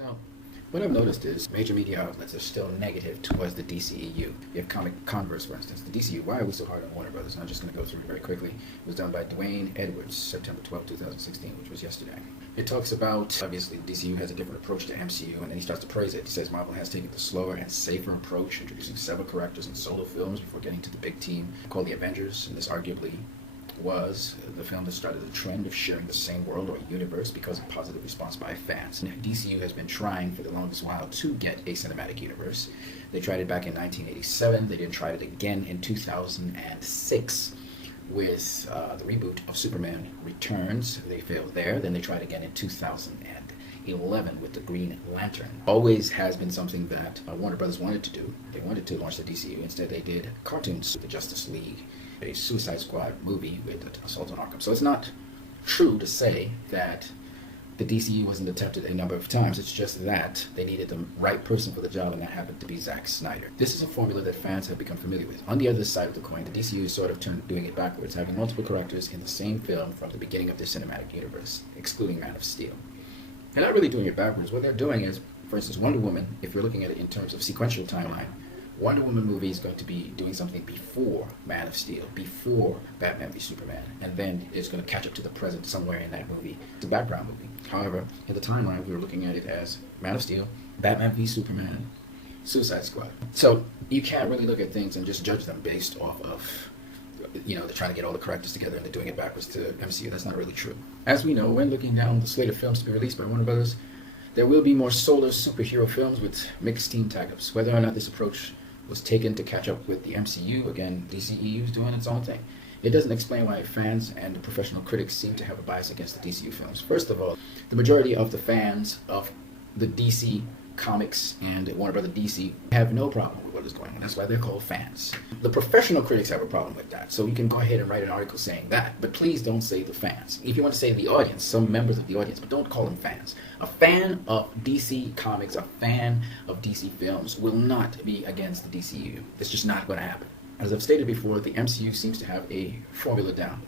So, what I've noticed is major media outlets are still negative towards the DCEU. You have Comic Converse, for instance. The DCEU, why are we so hard on Warner Brothers? And I'm just going to go through it very quickly. It was done by Dwayne Edwards, September 12, 2016, which was yesterday. It talks about, obviously, DCEU has a different approach to MCU, and then he starts to praise it. He says Marvel has taken the slower and safer approach, introducing several characters in solo films before getting to the big team called the Avengers, and this arguably was the film that started the trend of sharing the same world or universe because of positive response by fans. Now, DCU has been trying for the longest while to get a cinematic universe. They tried it back in 1987. They didn't try it again in 2006 with the reboot of Superman Returns. They failed there. Then they tried again in 2011 with the Green Lantern. Always has been something that Warner Brothers wanted to do. They wanted to launch the DCU. Instead, they did cartoons, the Justice League, a Suicide Squad movie with Assault on Arkham. So it's not true to say that the DCU wasn't attempted a number of times. It's just that they needed the right person for the job, and that happened to be Zack Snyder. This is a formula that fans have become familiar with. On the other side of the coin, the DCU is sort of doing it backwards, having multiple characters in the same film from the beginning of the cinematic universe, excluding Man of Steel. They're not really doing it backwards. What they're doing is, for instance, Wonder Woman, if you're looking at it in terms of sequential timeline, Wonder Woman movie is going to be doing something before Man of Steel, before Batman v Superman, and then it's going to catch up to the present somewhere in that movie. It's a background movie. However, in the timeline, we were looking at it as Man of Steel, Batman v Superman, Suicide Squad. So you can't really look at things and just judge them based off of, they're trying to get all the characters together and they're doing it backwards to MCU. That's not really true. As we know, when looking down the slate of films to be released by Warner Brothers, there will be more solo superhero films with mixed team tag-ups. Whether or not this approach was taken to catch up with the MCU, again, DCEU is doing its own thing. It doesn't explain why fans and professional critics seem to have a bias against the DCU films. First of all, the majority of the fans of the DC Comics and Warner Brothers DC have no problem with what is going on. That's why they're called fans. The professional critics have a problem with that, so you can go ahead and write an article saying that, but please don't say the fans. If you want to say the audience, some members of the audience, but don't call them fans. A fan of DC Comics, a fan of DC films will not be against the DCU. It's just not going to happen. As I've stated before, the MCU seems to have a formula down.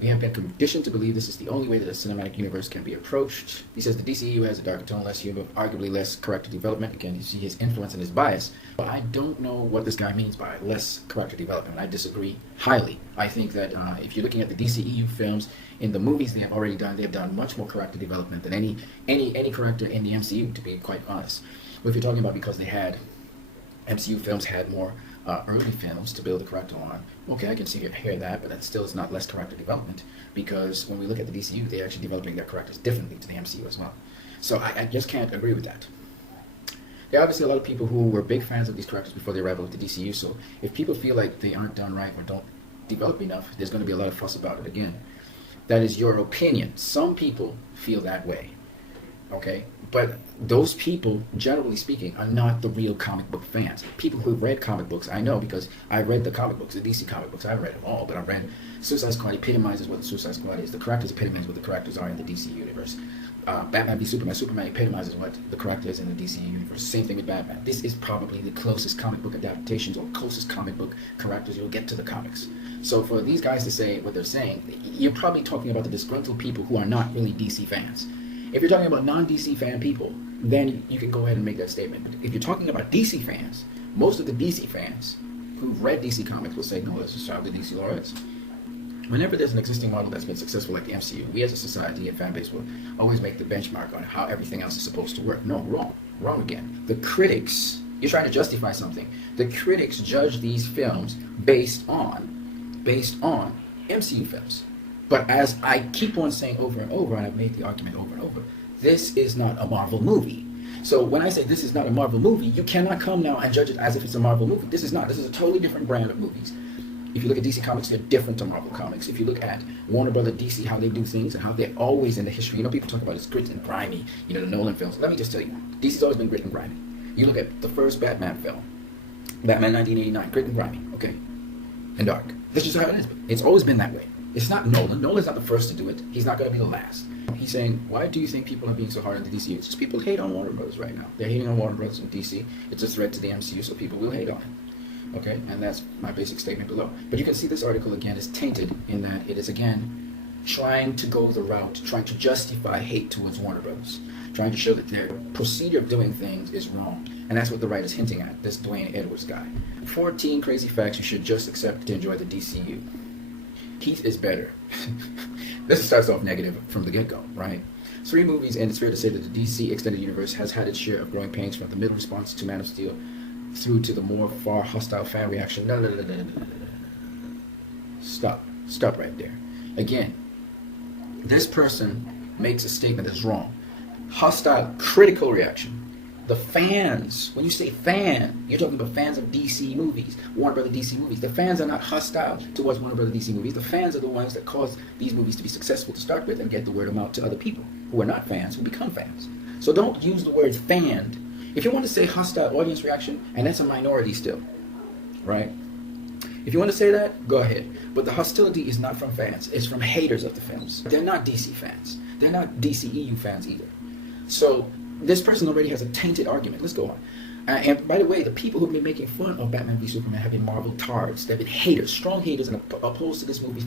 We have been conditioned to believe this is the only way that a cinematic universe can be approached. He says the DCEU has a darker tone, less humor, arguably less character development. Again, you see his influence and his bias. But I don't know what this guy means by less character development. I disagree highly. I think that if you're looking at the DCEU films, in the movies they have already done, they've done much more character development than any character in the MCU, to be quite honest. But if you're talking about because they had, MCU films had more early films to build a character on. Okay, I can hear that, but that still is not less character development, because when we look at the DCU, they're actually developing their characters differently to the MCU as well. So I just can't agree with that. There are obviously a lot of people who were big fans of these characters before they arrived with the DCU, so if people feel like they aren't done right or don't develop enough, there's going to be a lot of fuss about it again. That is your opinion. Some people feel that way. Okay, but those people, generally speaking, are not the real comic book fans. People who've read comic books, I know because I read the comic books, the DC comic books. I haven't read them all, but I read Suicide Squad epitomizes what the Suicide Squad is. The characters epitomize what the characters are in the DC universe. Batman v Superman. Superman epitomizes what the character is in the DC universe. Same thing with Batman. This is probably the closest comic book adaptations or closest comic book characters you'll get to the comics. So for these guys to say what they're saying, you're probably talking about the disgruntled people who are not really DC fans. If you're talking about non-DC fan people, then you can go ahead and make that statement. But if you're talking about DC fans, most of the DC fans who've read DC comics will say, no, this is how the DC lore is. Whenever there's an existing model that's been successful like the MCU, we as a society and fan base will always make the benchmark on how everything else is supposed to work. No, wrong again. The critics, you're trying to justify something. The critics judge these films based on MCU films. But as I keep on saying over and over, and I've made the argument over and over, this is not a Marvel movie. So when I say this is not a Marvel movie, you cannot come now and judge it as if it's a Marvel movie. This is not. This is a totally different brand of movies. If you look at DC Comics, they're different to Marvel Comics. If you look at Warner Brothers DC, how they do things and how they're always in the history. People talk about it's grit and grimy, the Nolan films. Let me just tell you, DC's always been grit and grimy. You look at the first Batman film, Batman 1989, grit and grimy, okay, and dark. That's just how it is. It's always been that way. It's not Nolan. Nolan's not the first to do it. He's not going to be the last. He's saying, why do you think people are being so hard on the DCU? It's just people hate on Warner Brothers right now. They're hating on Warner Brothers and DC. It's a threat to the MCU, so people will hate on it. Okay, and that's my basic statement below. But you can see this article again is tainted in that it is again trying to go the route, trying to justify hate towards Warner Brothers. trying to show that their procedure of doing things is wrong. And that's what the writer's hinting at, this Dwayne Edwards guy. 14 crazy facts you should just accept to enjoy the DCU. Heath is better. This starts off negative from the get-go, right? 3 movies, and it's fair to say that the DC Extended Universe has had its share of growing pains, from the middle response to Man of Steel through to the more far hostile fan reaction. No. Stop right there. Again, this person makes a statement that's wrong. Hostile, critical reaction. The fans, when you say fan, you're talking about fans of DC movies, Warner Brother DC movies. The fans are not hostile towards Warner Brother DC movies. The fans are the ones that cause these movies to be successful to start with and get the word of mouth to other people who are not fans, who become fans. So don't use the word fanned. If you want to say hostile audience reaction, and that's a minority still, right? If you want to say that, go ahead. But the hostility is not from fans. It's from haters of the films. They're not DC fans. They're not DCEU fans either. So this person already has a tainted argument. Let's go on. And by the way, the people who've been making fun of Batman v Superman have been Marvel tards. They've been haters, strong haters, and opposed to this movie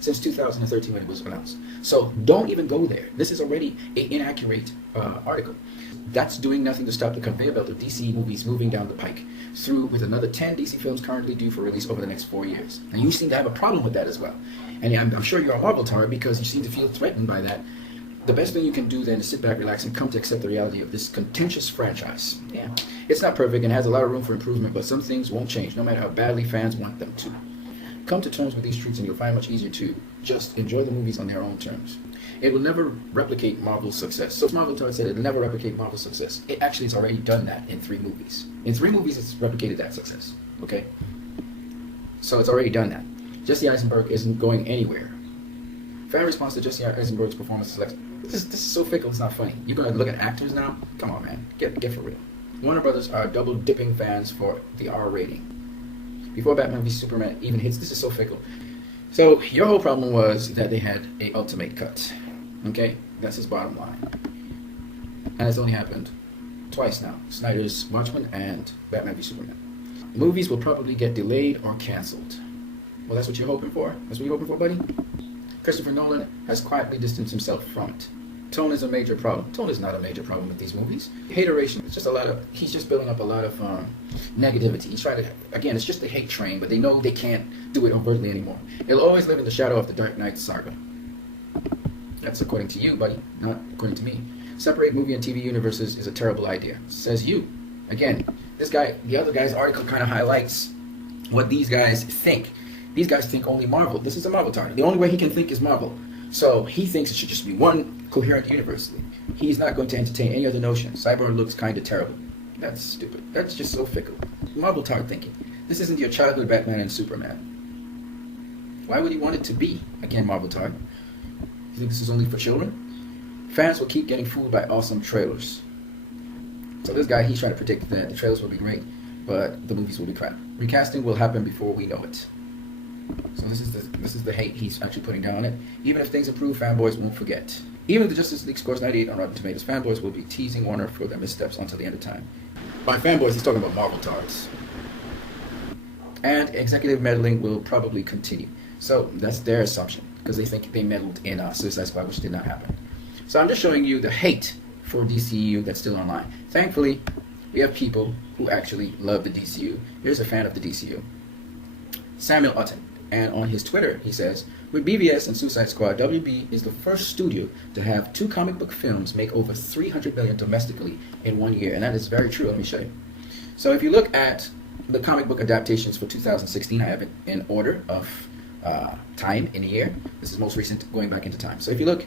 since 2013 when it was announced. So don't even go there. This is already an inaccurate article. That's doing nothing to stop the conveyor belt of DC movies moving down the pike, through with another 10 DC films currently due for release over the next 4 years. And you seem to have a problem with that as well. And I'm sure you're a Marvel tard because you seem to feel threatened by that. The best thing you can do then is sit back, relax, and come to accept the reality of this contentious franchise. Yeah, it's not perfect and has a lot of room for improvement, but some things won't change, no matter how badly fans want them to. Come to terms with these truths and you'll find it much easier to just enjoy the movies on their own terms. It will never replicate Marvel's success. So Marvel Tard said it will never replicate Marvel's success. It actually has already done that in 3 movies. In 3 movies, it's replicated that success. Okay? So it's already done that. Jesse Eisenberg isn't going anywhere. Fan response to Jesse Eisenberg's performance is like, this is so fickle, it's not funny. You're going to look at actors now? Come on, man. Get for real. Warner Brothers are double-dipping fans for the R rating. Before Batman v Superman even hits, this is so fickle. So your whole problem was that they had a ultimate cut. Okay? That's his bottom line. And it's only happened twice now. Snyder's Watchmen and Batman v Superman. Movies will probably get delayed or canceled. Well, that's what you're hoping for? That's what you're hoping for, buddy? Christopher Nolan has quietly distanced himself from it. Tone is a major problem. Tone is not a major problem with these movies. Hateration, it's just he's just building up a lot of negativity. He's trying to, again, it's just the hate train, but they know they can't do it overtly anymore. It'll always live in the shadow of the Dark Knight saga. That's according to you, buddy, not according to me. Separate movie and TV universes is a terrible idea, says you. Again, the other guy's article kind of highlights what these guys think. These guys think only Marvel. This is a Marvel target. The only way he can think is Marvel. So he thinks it should just be one coherent universe. He's not going to entertain any other notion. Cyborg looks kind of terrible. That's stupid. That's just so fickle. Marvel target thinking. This isn't your childhood Batman and Superman. Why would he want it to be? Again, Marvel target. You think this is only for children? Fans will keep getting fooled by awesome trailers. So this guy, he's trying to predict that the trailers will be great, but the movies will be crap. Recasting will happen before we know it. So this is the hate he's actually putting down on it. Even if things improve, fanboys won't forget. Even if the Justice League scores 98 on Rotten Tomatoes, fanboys will be teasing Warner for their missteps until the end of time. By fanboys, he's talking about Marvel tards. And executive meddling will probably continue. So that's their assumption, because they think they meddled in Suicide Squad, which did not happen. So I'm just showing you the hate for DCEU that's still online. Thankfully, we have people who actually love the DCU. Here's a fan of the DCU. Samuel Otten. And on his Twitter, he says, with BVS and Suicide Squad, WB is the first studio to have 2 comic book films make over $300 million domestically in 1 year. And that is very true. Let me show you. So if you look at the comic book adaptations for 2016, I have it in order of time in a year. This is most recent, going back into time. So if you look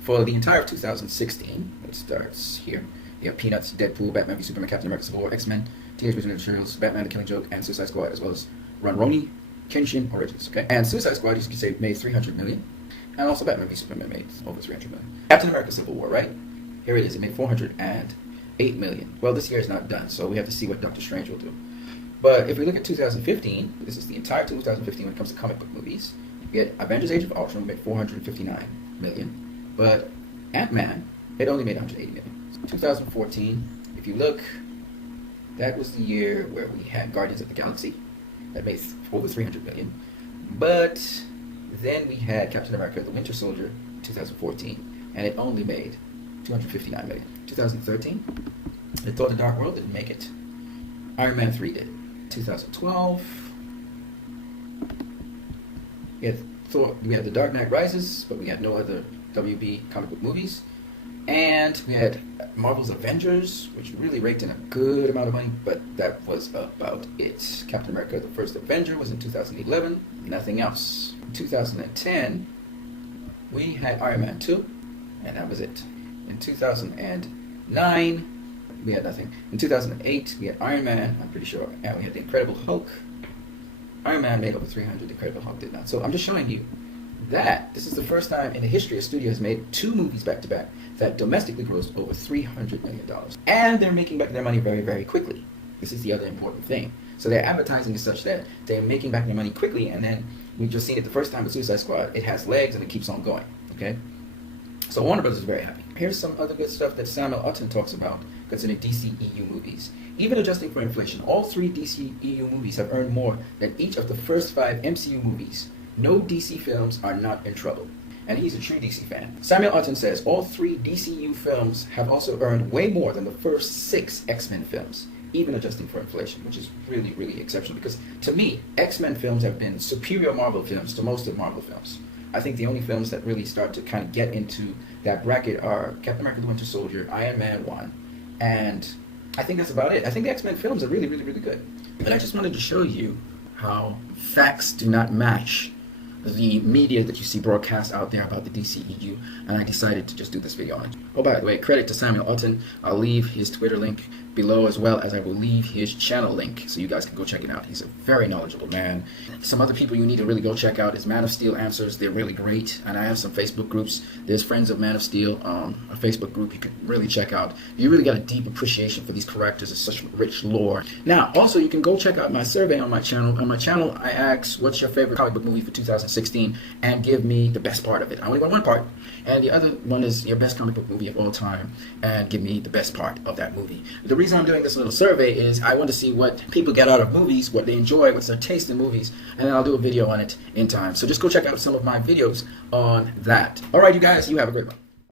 for the entire of 2016, it starts here. You have Peanuts, Deadpool, Batman v Superman, Captain America, Civil War, X-Men, Teenage Mutant Ninja Turtles, Batman the Killing Joke, and Suicide Squad, as well as Runroni, Kenshin Origins, okay? And Suicide Squad, you can say, made $300 million. And also Batman v Superman made over $300 million. Captain America Civil War, right? Here it is. It made $408 million. Well, this year is not done, so we have to see what Doctor Strange will do. But if we look at 2015, this is the entire 2015 when it comes to comic book movies. You get Avengers Age of Ultron made $459 million. But Ant-Man, it only made $180 million. So 2014, if you look, that was the year where we had Guardians of the Galaxy. That made over $300 million. But then we had Captain America, the Winter Soldier, 2014, and it only made 259 million. 2013, Thor: The Dark World didn't make it. Iron Man 3 did. 2012, we had The Dark Knight Rises, but we had no other WB comic book movies. And we had Marvel's Avengers, which really raked in a good amount of money, but that was about it. Captain America: The First Avenger was in 2011, nothing else. In 2010, we had Iron Man 2, and that was it. In 2009, we had nothing. In 2008, we had Iron Man, I'm pretty sure, and we had The Incredible Hulk. Iron Man made over 300, The Incredible Hulk did not. So I'm just showing you that this is the first time in the history a studio has made 2 movies back-to-back that domestically grossed over $300 million. And they're making back their money very, very quickly. This is the other important thing. So their advertising is such that they're making back their money quickly, and then we've just seen it the first time with Suicide Squad. It has legs and it keeps on going, okay? So Warner Brothers is very happy. Here's some other good stuff that Samuel Otten talks about concerning DCEU movies. Even adjusting for inflation, all 3 DCEU movies have earned more than each of the first 5 MCU movies. No DC films are not in trouble. And he's a true DC fan. Samuel Otten says all 3 DCU films have also earned way more than the first 6 X-Men films, even adjusting for inflation, which is really, really exceptional, because to me, X-Men films have been superior Marvel films to most of Marvel films. I think the only films that really start to kind of get into that bracket are Captain America: The Winter Soldier, Iron Man 1, and I think that's about it. I think the X-Men films are really, really, really good. But I just wanted to show you how facts do not match the media that you see broadcast out there about the DCEU, and I decided to just do this video on it. Oh, by the way, credit to Samuel Otten. I'll leave his Twitter link below, as well as I will leave his channel link so you guys can go check it out. He's a very knowledgeable man. Some other people you need to really go check out is Man of Steel Answers. They're really great, and I have some Facebook groups. There's Friends of Man of Steel, a Facebook group you can really check out. You really got a deep appreciation for these characters and such rich lore. Now, also, you can go check out my survey on my channel. On my channel, I ask, what's your favorite comic book movie for 2016, and give me the best part of it. I only want one part, and the other one is your best comic book movie of all time, and give me the best part of that movie. The reason I'm doing this little survey is I want to see what people get out of movies, what they enjoy, what's their taste in movies, and then I'll do a video on it in time. So just go check out some of my videos on that. All right, you guys, you have a great one.